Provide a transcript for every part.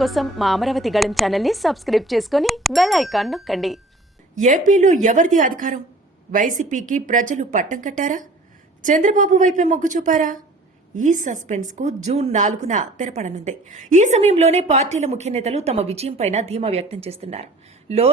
కోసం మా అమరావతి గళం ఛానల్ని సబ్స్క్రైబ్ చేసుకుని బెల్ ఐకాన్ నొక్కండి. ఏపీలో ఎవరిది అధికారం? వైసీపీకి ప్రజలు పట్టం కట్టారా? చంద్రబాబు వైపే మొగ్గు చూపారా? ఈ సస్పెన్స్ కు జూన్ 4న తెరపడనుంది. ఈ సమయంలోనే పార్టీల ముఖ్య నేతలు తమ విజయం పైన ధీమా వ్యక్తం చేస్తున్నారు.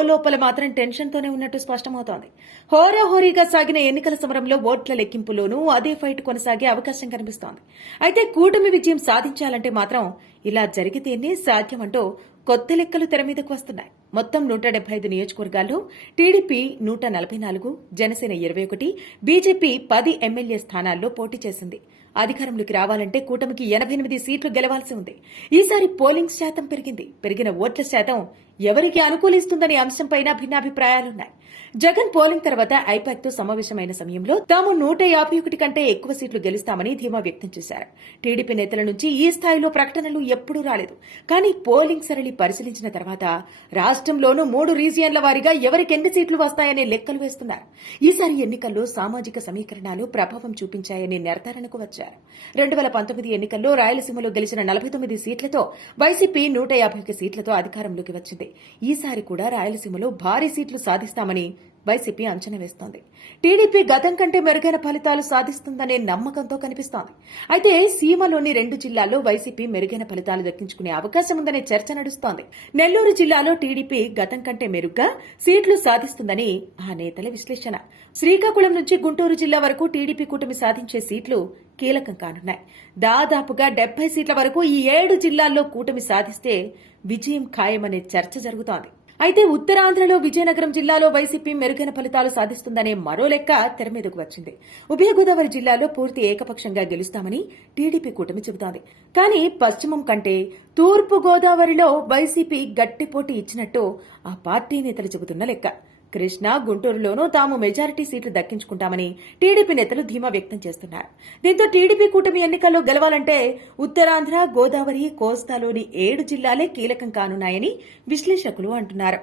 లోపల మాత్రం టెన్షన్ తోనే ఉన్నట్టు స్పష్టమవుతోంది. హోరాహోరీగా సాగిన ఎన్నికల సమరంలో ఓట్ల లెక్కింపులోనూ అదే ఫైట్ కొనసాగే అవకాశం కనిపిస్తోంది. అయితే కూటమి విజయం సాధించాలంటే మాత్రం ఇలా జరిగితేనే సాధ్యమంటూ కొత్త లెక్కలు తెర మీదకు వస్తున్నాయి. మొత్తం 175 నియోజకవర్గాల్లో టీడీపీ 144, జనసేన 21, బీజేపీ 10 ఎమ్మెల్యే స్థానాల్లో పోటీ చేసింది. అధికారంలోకి రావాలంటే కూటమికి 88 సీట్లు గెలవాల్సి ఉంది. ఈసారి పోలింగ్ శాతం పెరిగింది. పెరిగిన ఓట్ల శాతం ఎవరికి అనుకూలిస్తుందనే అంశంపైన భిన్నాభిప్రాయాలున్నాయి. జగన్ పోలింగ్ తర్వాత ఐపాక్తో సమావేశమైన సమయంలో తాము 151 కంటే ఎక్కువ సీట్లు గెలుస్తామని ధీమా వ్యక్తం చేశారు. టీడీపీ నేతల నుంచి ఈ స్థాయిలో ప్రకటనలు ఎప్పుడూ రాలేదు. కానీ పోలింగ్ సరళి పరిశీలించిన తర్వాత రాష్ట్రంలోనూ 3 రీజియన్ల వారీగా ఎవరికి ఎన్ని సీట్లు వస్తాయనే లెక్కలు వేస్తున్నారు. ఈసారి ఎన్నికల్లో సామాజిక సమీకరణాలు ప్రభావం చూపించాయని నిర్ధారణకు వచ్చారు. 2019 ఎన్నికల్లో రాయలసీమలో గెలిచిన 49 సీట్లతో వైసీపీ 151 సీట్లతో అధికారంలోకి వచ్చింది. ఈసారి కూడా రాయలసీమలో భారీ సీట్లు సాధిస్తామని వైసీపీ అంచనా వేస్తోంది. టీడీపీ గతం కంటే మెరుగైన ఫలితాలు సాధిస్తుందనే నమ్మకంతో కనిపిస్తోంది. అయితే సీమలోని 2 జిల్లాల్లో వైసీపీ మెరుగైన ఫలితాలు దక్కించుకునే అవకాశం ఉందనే చర్చ నడుస్తోంది. నెల్లూరు జిల్లాలో టీడీపీ గతం కంటే మెరుగ్గా సీట్లు సాధిస్తుందని ఆ నేతల విశ్లేషణ. శ్రీకాకుళం నుంచి గుంటూరు జిల్లా వరకు టీడీపీ కూటమి సాధించే సీట్లు కీలకం కానున్నాయి. దాదాపుగా 70 సీట్ల వరకు ఈ 7 జిల్లాల్లో కూటమి సాధిస్తే విజయం ఖాయమనే చర్చ జరుగుతోంది. అయితే ఉత్తరాంధ్రలో విజయనగరం జిల్లాలో వైసీపీ మెరుగైన ఫలితాలు సాధిస్తుందనే మరో లెక్క తెర మీదకు వచ్చింది. ఉభయ గోదావరి జిల్లాలో పూర్తి ఏకపక్షంగా గెలుస్తామని టీడీపీ కూటమి చెబుతోంది. కానీ పశ్చిమం కంటే తూర్పు గోదావరిలో వైసీపీ గట్టి పోటీ ఇచ్చినట్టు ఆ పార్టీ నేతలు చెబుతున్న లెక్క. కృష్ణా, గుంటూరులోనూ తాము మెజారిటీ సీట్లు దక్కించుకుంటామని టీడీపీ నేతలు ధీమా వ్యక్తం చేస్తున్నారు. దీంతో టీడీపీ కూటమి ఎన్నికల్లో గెలవాలంటే ఉత్తరాంధ్ర, గోదావరి, కోస్తాలోని 7 జిల్లాలే కీలకం కానున్నాయని విశ్లేషకులు అంటున్నారు.